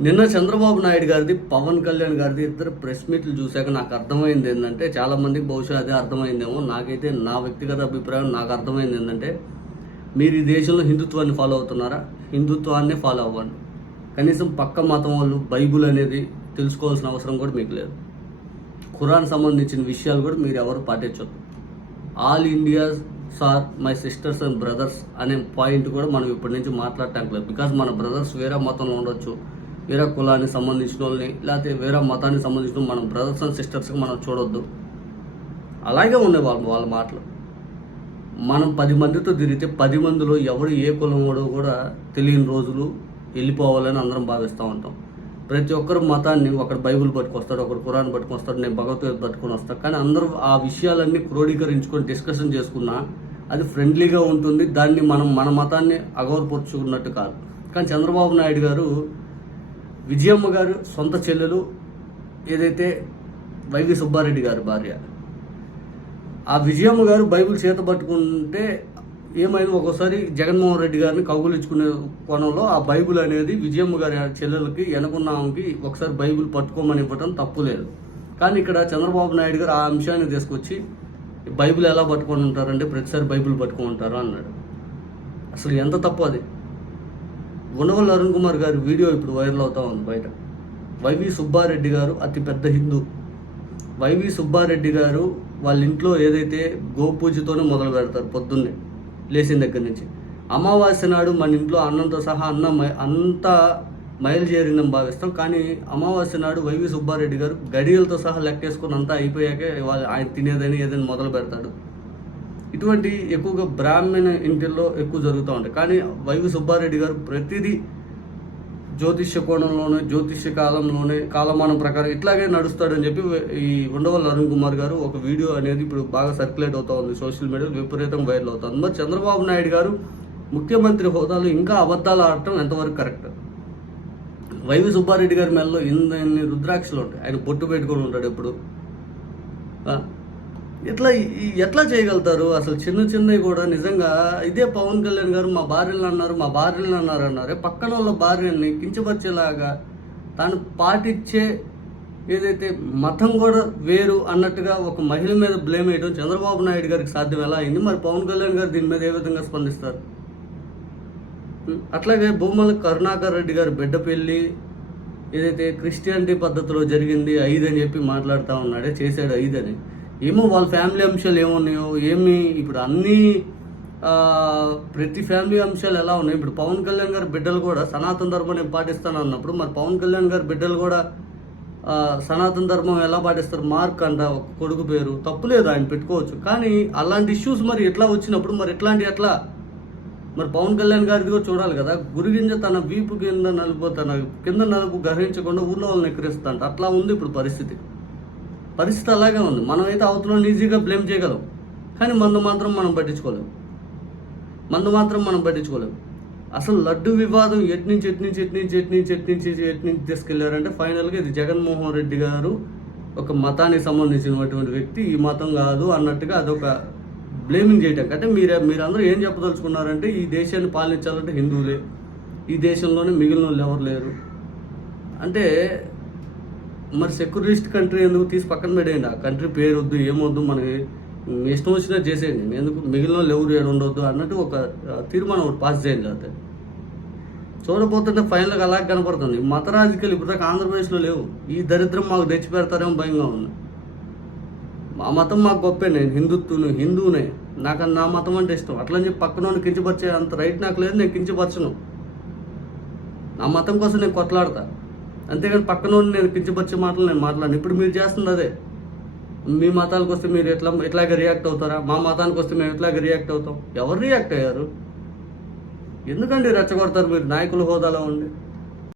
నిన్న చంద్రబాబు నాయుడు గారిది పవన్ కళ్యాణ్ గారిది ఇద్దరు ప్రెస్ మీట్లు చూశాక నాకు అర్థమైంది ఏంటంటే చాలామందికి బహుశా అదే అర్థమైందేమో. నాకైతే నా వ్యక్తిగత అభిప్రాయం నాకు అర్థమైంది ఏంటంటే మీరు ఈ దేశంలో హిందుత్వాన్ని ఫాలో అవుతున్నారా? హిందుత్వాన్ని ఫాలో అవ్వండి. కనీసం పక్క మతం వాళ్ళు బైబుల్ అనేది తెలుసుకోవాల్సిన అవసరం కూడా మీకు లేదు. ఖురాన్ సంబంధించిన విషయాలు కూడా మీరు ఎవరు పాటించొద్దు. All India sir my sisters and brothers అనే పాయింట్ కూడా మనం ఇప్పటి నుంచి మాట్లాడటానికి లేదు. బికాస్ మన బ్రదర్స్ వేరే మతంలో ఉండొచ్చు. వేరే కులానికి సంబంధించిన వాళ్ళని లేకపోతే వేరే మతానికి సంబంధించిన మనం బ్రదర్స్ అండ్ సిస్టర్స్కి మనం చూడొద్దు. అలాగే ఉన్నాయి వాళ్ళ వాళ్ళ మాటలు. మనం పది మందితో తిరిగితే పది మందిలో ఎవడు ఏ కులం వాడో కూడా తెలియని రోజులు వెళ్ళిపోవాలని అందరం భావిస్తూ ఉంటాం. ప్రతి ఒక్కరు మతాన్ని ఒకడు బైబిల్ పట్టుకొస్తాడు ఒకడు ఖురాన్ పట్టుకొస్తాడు నేను భగవద్గీత పట్టుకొని వస్తాను కానీ అందరూ ఆ విషయాలన్నీ క్రోడీకరించుకొని డిస్కషన్ చేసుకున్నా అది ఫ్రెండ్లీగా ఉంటుంది. దాన్ని మనం మన మతాన్ని అగౌరపరుచుకున్నట్టు కాదు. కానీ చంద్రబాబు నాయుడు గారు విజయమ్మ గారు సొంత చెల్లెలు ఏదైతే వైవి సుబ్బారెడ్డి గారు భార్య. ఆ విజయమ్మ గారు బైబిల్ చేత పట్టుకుంటే ఏమైంది? ఒక్కోసారి జగన్మోహన్ రెడ్డి గారిని కౌగులించుకునే కోణంలో ఆ బైబిల్ అనేది విజయమ్మ గారి చెల్లెలకి వెనకున్న ఆమెకి ఒకసారి బైబిల్ పట్టుకోమని ఇవ్వటం తప్పు లేదు. కానీ ఇక్కడ చంద్రబాబు నాయుడు గారు ఆ అంశాన్ని తీసుకొచ్చి బైబిల్ ఎలా పట్టుకొని ఉంటారంటే ప్రతిసారి బైబిల్ పట్టుకొని ఉంటారా? అన్నాడు. అసలు ఎంత తప్పు అది? ఉండవల్లి అరుణ్ కుమార్ గారి వీడియో ఇప్పుడు వైరల్ అవుతా ఉంది బయట. వైవి సుబ్బారెడ్డి గారు అతి పెద్ద హిందూ. వైవి సుబ్బారెడ్డి గారు వాళ్ళ ఇంట్లో ఏదైతే గోపూజతోనే మొదలు పెడతారు పొద్దున్నే లేచిన దగ్గర నుంచి. అమావాస్య నాడు మన ఇంట్లో అన్నంతో సహా అన్న అంతా మైలుచేరిందని భావిస్తాం. కానీ అమావాస్య నాడు వైవి సుబ్బారెడ్డి గారు గడియలతో సహా లెక్కేసుకుని అంతా అయిపోయాకే వాళ్ళు ఆయన తినేదని ఏదైనా మొదలు పెడతాడు. ఇటువంటి ఎక్కువగా బ్రాహ్మణ ఇంటిల్లో ఎక్కువ జరుగుతూ ఉంటాయి. కానీ వైవి సుబ్బారెడ్డి గారు ప్రతిదీ జ్యోతిష్య కోణంలోనే జ్యోతిష్య కాలంలోనే కాలమానం ప్రకారం ఇట్లాగే నడుస్తాడని చెప్పి ఈ ఉండవల్లి అరుణ్ కుమార్ గారు ఒక వీడియో అనేది ఇప్పుడు బాగా సర్క్యులేట్ అవుతా ఉంది సోషల్ మీడియాలో విపరీతం వైరల్ అవుతుంది మరి చంద్రబాబు నాయుడు గారు ముఖ్యమంత్రి హోదాలో ఇంకా అబద్ధాలు ఆడటం ఎంతవరకు కరెక్ట్? వైవి సుబ్బారెడ్డి గారి మెల్లో ఇన్ని రుద్రాక్షలు ఉంటాయి. ఆయన బొట్టు పెట్టుకొని ఉంటాడు ఎప్పుడు? ఇట్లా ఈ- ఎట్లా చేయగలుగుతారు? అసలు చిన్న చిన్నవి కూడా నిజంగా ఇదే పవన్ కళ్యాణ్ గారు మా భార్యలు అన్నారు మా భార్యలు అన్నారు అన్నారు. పక్కన వాళ్ళ భార్యల్ని కించపరిచేలాగా తాను పాటించే ఏదైతే మతం కూడా వేరు అన్నట్టుగా ఒక మహిళ మీద బ్లేమ్ వేయడం చంద్రబాబు నాయుడు గారికి సాధ్యం ఎలా అయింది? మరి పవన్ కళ్యాణ్ గారు దీని మీద ఏ విధంగా స్పందిస్తారు? అట్లాగే బొమ్మల కరుణాకర్ రెడ్డి గారి బిడ్డ పెళ్ళి ఏదైతే క్రిస్టియానిటీ పద్ధతిలో జరిగింది ఐదు అని చెప్పి మాట్లాడుతూ ఉన్నాడే చేశాడు ఐదు అని. ఏమో వాళ్ళ ఫ్యామిలీ అంశాలు ఏమున్నాయో ఏమి ఇప్పుడు అన్నీ ప్రతి ఫ్యామిలీ అంశాలు ఎలా ఉన్నాయి? ఇప్పుడు పవన్ కళ్యాణ్ గారి బిడ్డలు కూడా సనాతన ధర్మం నేను పాటిస్తాను అన్నప్పుడు మరి పవన్ కళ్యాణ్ గారి బిడ్డలు కూడా సనాతన ధర్మం ఎలా పాటిస్తారు? మార్క్ అంట ఒక కొడుకు పేరు. తప్పులేదు ఆయన పెట్టుకోవచ్చు. కానీ అలాంటి ఇష్యూస్ మరి ఎట్లా వచ్చినప్పుడు మరి ఎట్లాంటి ఎట్లా? మరి పవన్ కళ్యాణ్ గారిది కూడా చూడాలి కదా. గురిగింజ తన వీపు కింద నలుపు తన కింద నలుపు గ్రహించకుండా ఊళ్ళో వాళ్ళని ఎక్కిరిస్తాంట. అట్లా ఉంది ఇప్పుడు పరిస్థితి. పరిస్థితి అలాగే ఉంది. మనమైతే అవతల ఈజీగా బ్లేమ్ చేయగలం. కానీ మందు మాత్రం మనం పట్టించుకోలేం. మందు మాత్రం మనం పట్టించుకోలేం. అసలు లడ్డు వివాదం ఎట్నుంచి ఎట్నుంచి ఎట్నుంచి ఎట్నుంచి ఎట్నుంచి ఎట్నుంచి తీసుకెళ్ళారంటే ఫైనల్గా ఇది జగన్మోహన్ రెడ్డి గారు ఒక మతానికి సంబంధించినటువంటి వ్యక్తి ఈ మతం కాదు అన్నట్టుగా అదొక బ్లేమింగ్ చేయటం. అంటే మీరు మీరందరూ ఏం చెప్పదలుచుకున్నారంటే ఈ దేశాన్ని పాలించాలంటే హిందువులే. ఈ దేశంలోనే మిగిలిన వాళ్ళు ఎవరు లేరు. అంటే మరి సెక్యులరిస్ట్ కంట్రీ ఎందుకు తీసి పక్కన పెట్టేయండి? ఆ కంట్రీ పేరు వద్దు ఏమొద్దు మనకి ఇష్టం వచ్చినా చేసేయండి. ఎందుకు మిగిలిన వాళ్ళు ఎవరు ఏడు ఉండొద్దు అన్నట్టు ఒక తీర్మానం ఒకటి పాస్ చేయండి లేకపోతే చూడబోతుంటే ఫైనల్గా అలా కనపడుతుంది. మత రాజకీయాలు ఇప్పుడు దాకా ఆంధ్రప్రదేశ్లో లేవు. ఈ దరిద్రం మాకు తెచ్చి పెడతారేమో భయంగా ఉంది. మా మతం మాకు గొప్పే నేను హిందుత్వను హిందువునే. నాకు నా మతం అంటే ఇష్టం. అట్లని చెప్పి పక్కన కించపరిచే అంత రైట్ నాకు లేదు నేను కించపరచను. నా మతం కోసం నేను కొట్లాడతా. అంతేగాని పక్కన నేను కించపరిచే మాటలు నేను మాట్లాడను. ఇప్పుడు మీరు చేస్తుంది అదే. మీ మతాలకు వస్తే మీరు ఎట్లా ఎట్లాగే రియాక్ట్ అవుతారా? మా మతానికి వస్తే మేము ఎట్లాగే రియాక్ట్ అవుతాం? ఎవరు రియాక్ట్ అయ్యారు? ఎందుకండి రెచ్చగొడతారు మీరు? నాయకుల హోదాలో ఉండి.